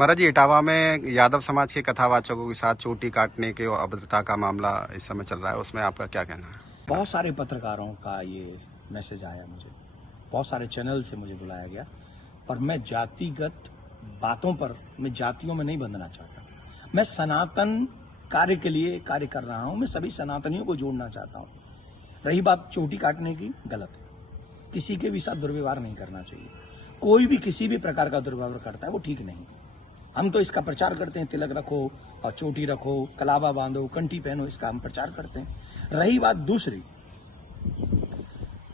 महाराज जी, इटावा में यादव समाज के कथावाचकों के साथ चोटी काटने के अभद्रता का मामला इस समय चल रहा है, उसमें आपका क्या कहना है? बहुत सारे पत्रकारों का ये मैसेज आया मुझे, बहुत सारे चैनल से मुझे बुलाया गया, पर मैं जातिगत बातों पर, मैं जातियों में नहीं बंधना चाहता। मैं सनातन कार्य के लिए कार्य कर रहा हूं, मैं सभी सनातनियों को जोड़ना चाहता हूं। रही बात चोटी काटने की, गलत है। किसी के भी साथ दुर्व्यवहार नहीं करना चाहिए। कोई भी किसी भी प्रकार का दुर्व्यवहार करता है वो ठीक नहीं। हम तो इसका प्रचार करते हैं, तिलक रखो और चोटी रखो, कलावा बांधो, कंठी पहनो, इसका हम प्रचार करते हैं। रही बात दूसरी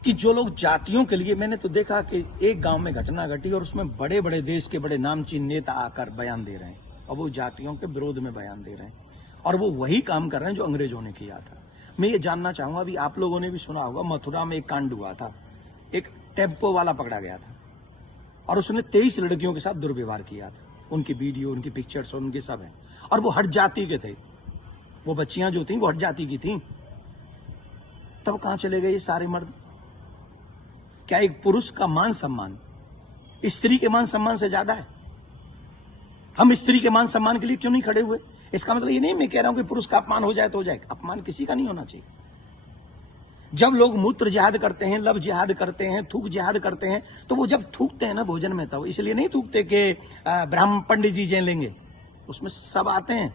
कि जो लोग जातियों के लिए, मैंने तो देखा कि एक गांव में घटना घटी और उसमें बड़े बड़े देश के बड़े नामचीन नेता आकर बयान दे रहे हैं और वो जातियों के विरोध में बयान दे रहे हैं और वो वही काम कर रहे हैं जो अंग्रेजों ने किया था। मैं ये जानना चाहूंगा, अभी आप लोगों ने भी सुना होगा, मथुरा में एक कांड हुआ था, एक टेम्पो वाला पकड़ा गया था और उसने 23 लड़कियों के साथ दुर्व्यवहार किया था। उनकी वीडियो, उनकी पिक्चर्स और उनके सब हैं और वो हट जाति के थे। वो बच्चियां जो थी वो हट जाति की थी। तब कहां चले गए ये सारे मर्द? क्या एक पुरुष का मान सम्मान स्त्री के मान सम्मान से ज्यादा है? हम स्त्री के मान सम्मान के लिए क्यों नहीं खड़े हुए? इसका मतलब ये नहीं मैं कह रहा हूं कि पुरुष का अपमान हो जाए तो हो जाए, अपमान किसी का नहीं होना चाहिए। जब लोग मूत्र जिहाद करते हैं, लब जिहाद करते हैं, थूक जिहाद करते हैं, तो वो जब थूकते हैं ना भोजन में, तब इसलिए नहीं थूकते कि ब्राह्मण पंडित जी जे लेंगे। उसमें सब आते हैं,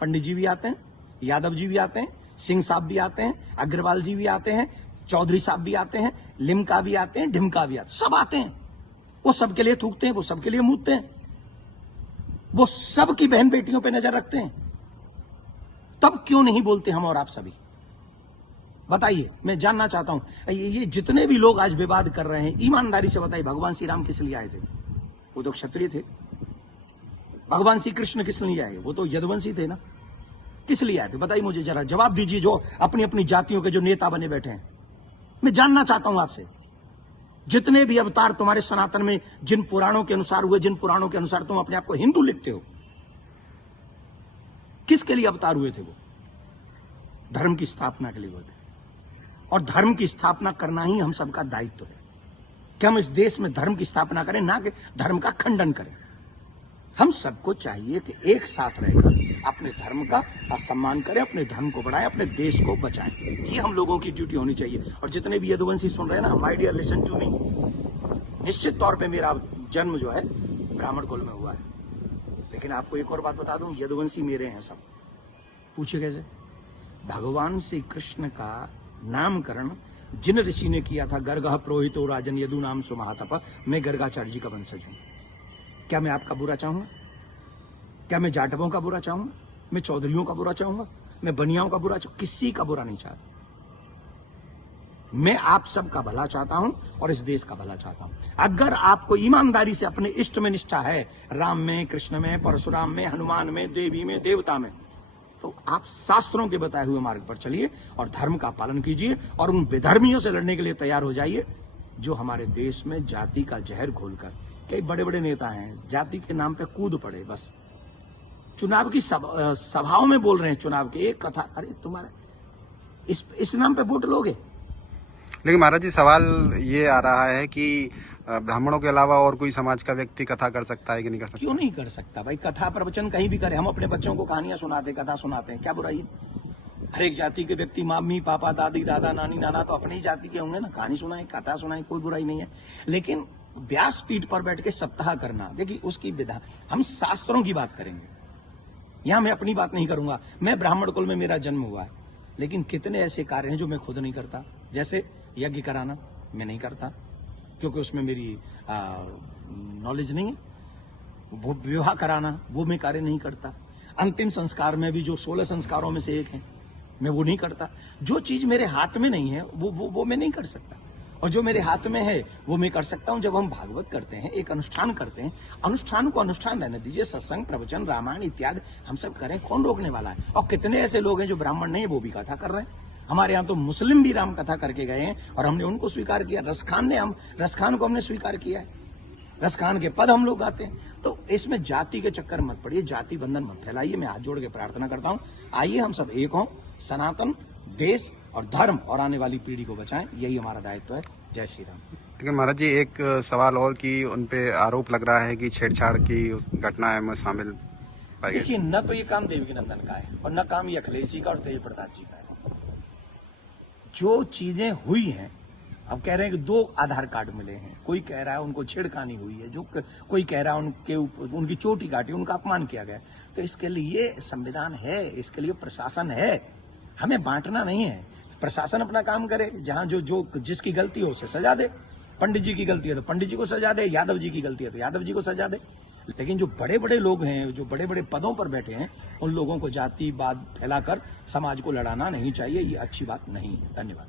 पंडित जी भी आते हैं, यादव जी भी आते हैं, सिंह साहब भी आते हैं, अग्रवाल जी भी आते हैं, चौधरी साहब भी आते हैं, लिमका भी आते हैं, ढिमका भी आते हैं, सब आते हैं। वो सबके लिए थूकते हैं, वो सबके लिए मूतते हैं, वो सबकी बहन बेटियों पे नजर रखते हैं। तब क्यों नहीं बोलते हम और आप सभी? बताइए, मैं जानना चाहता हूं। ये जितने भी लोग आज विवाद कर रहे हैं, ईमानदारी से बताइए, भगवान श्री राम किस लिए आए थे? वो तो क्षत्रिय थे। भगवान श्री कृष्ण किस लिए आए? वो तो यदुवंशी थे ना। किस लिए आए थे? बताइए मुझे, जरा जवाब दीजिए, जो अपनी अपनी जातियों के जो नेता बने बैठे हैं। मैं जानना चाहता हूं आपसे, जितने भी अवतार तुम्हारे सनातन में जिन पुराणों के अनुसार हुए, जिन पुराणों के अनुसार तुम अपने आप को हिंदू लिखते हो, किसके लिए अवतार हुए थे? वो धर्म की स्थापना के लिए हुए थे और धर्म की स्थापना करना ही हम सबका दायित्व है कि हम इस देश में धर्म की स्थापना करें, ना कि धर्म का खंडन करें। हम सबको चाहिए कि एक साथ रहकर अपने धर्म का सम्मान करें, अपने धर्म को बढ़ाएं, अपने देश को बचाएं। ये हम लोगों की ड्यूटी होनी चाहिए। और जितने भी यदुवंशी सुन रहे हैं ना, my dear listen to me, निश्चित तौर पे मेरा जन्म जो है ब्राह्मण कुल में हुआ है, लेकिन आपको एक और बात बता दूं, यदुवंशी मेरे हैं सब। पूछिए कैसे? भगवान श्री कृष्ण का नामकरण जिन ऋषि ने किया था, गर्गः पुरोहितो राजन यदु नाम सुमहातप, मैं गर्गाचार्य जी का वंशज हूं। क्या मैं आपका बुरा चाहूंगा? क्या मैं जाटवों का बुरा चाहूंगा? मैं चौधरियों का बुरा चाहूंगा? मैं बनियाओं का बुरा चाहूंगा? किसी का बुरा नहीं चाहता। मैं आप सबका भला चाहता हूं और इस देश का भला चाहता हूं। अगर आपको ईमानदारी से अपने इष्ट में निष्ठा है, राम में, कृष्ण में, परशुराम में, हनुमान में, देवी में, देवता में, तो आप शास्त्रों के बताए हुए मार्ग पर चलिए और धर्म का पालन कीजिए और उन विधर्मियों से लड़ने के लिए तैयार हो जाइए जो हमारे देश में जाति का जहर घोलकर, कई बड़े बड़े नेता हैं, जाति के नाम पे कूद पड़े। बस चुनाव की सभाओं में बोल रहे हैं, चुनाव की एक कथा, अरे तुम्हारे इस नाम पे वोट लोगे? लेकिन महाराज जी, सवाल ये आ रहा है कि ब्राह्मणों के अलावा और कोई समाज का व्यक्ति कथा कर सकता है कि नहीं कर सकता? क्यों नहीं कर सकता भाई? कथा प्रवचन कहीं भी करे। हम अपने बच्चों को कहानियां सुनाते, कथा सुनाते हैं, क्या बुराई है? हर एक जाति के व्यक्ति, मम्मी पापा, दादी दादा, नानी नाना तो अपनी ही जाति के होंगे ना। कहानी सुनाए, कथा सुनाए, कोई बुराई नहीं है। लेकिन व्यासपीठ पर बैठ के सप्ताह करना, देखिए उसकी विधा, हम शास्त्रों की बात करेंगे। यहां मैं अपनी बात नहीं करूंगा। मैं ब्राह्मण कुल में मेरा जन्म हुआ है, लेकिन कितने ऐसे कार्य हैं जो मैं खुद नहीं करता। जैसे यज्ञ कराना मैं नहीं करता, क्योंकि उसमें मेरी नॉलेज नहीं है। वो विवाह कराना, वो मैं कार्य नहीं करता। अंतिम संस्कार में भी जो 16 संस्कारों में से एक है, मैं वो नहीं करता। जो चीज मेरे हाथ में नहीं है वो मैं नहीं कर सकता, और जो मेरे हाथ में है वो मैं कर सकता हूं। जब हम भागवत करते हैं, एक अनुष्ठान करते हैं, अनुष्ठान को अनुष्ठान रहने दीजिए। सत्संग, प्रवचन, रामायण इत्यादि हम सब करें, कौन रोकने वाला है? और कितने ऐसे लोग हैं जो ब्राह्मण नहीं है, वो भी कथा कर रहे हैं। हमारे यहाँ तो मुस्लिम भी राम कथा करके गए हैं और हमने उनको स्वीकार किया। रसखान को हमने स्वीकार किया है। रसखान के पद हम लोग गाते हैं। तो इसमें जाति के चक्कर मत पड़िए, जाति बंधन मत फैलाइए। मैं हाथ जोड़ के प्रार्थना करता हूं, आइए हम सब एक हों, सनातन देश और धर्म और आने वाली पीढ़ी को बचाएं। यही हमारा दायित्व है। जय श्री राम। लेकिन महाराज जी एक सवाल और कि उनपे आरोप लग रहा है कि छेड़छाड़ की उस घटना में शामिल पाई गई। देखिए, न तो ये काम देवकी नंदन का है और न काम ये अखिलेश जी का और तेज प्रताप जी का है। जो चीजें हुई हैं, अब कह रहे हैं कि 2 आधार कार्ड मिले हैं, कोई कह रहा है उनको छेड़खानी हुई है, कोई कह रहा है उनकी चोटी काटी, उनका अपमान किया गया। तो इसके लिए संविधान है, इसके लिए प्रशासन है, हमें बांटना नहीं है। प्रशासन अपना काम करे, जहां जो जिसकी गलती हो उसे सजा दे। पंडित जी की गलती है तो पंडित जी को सजा दे, यादव जी की गलती है तो यादव जी को सजा दे। लेकिन जो बड़े बड़े लोग हैं, जो बड़े बड़े पदों पर बैठे हैं, उन लोगों को जातिवाद फैलाकर समाज को लड़ाना नहीं चाहिए। ये अच्छी बात नहीं है। धन्यवाद।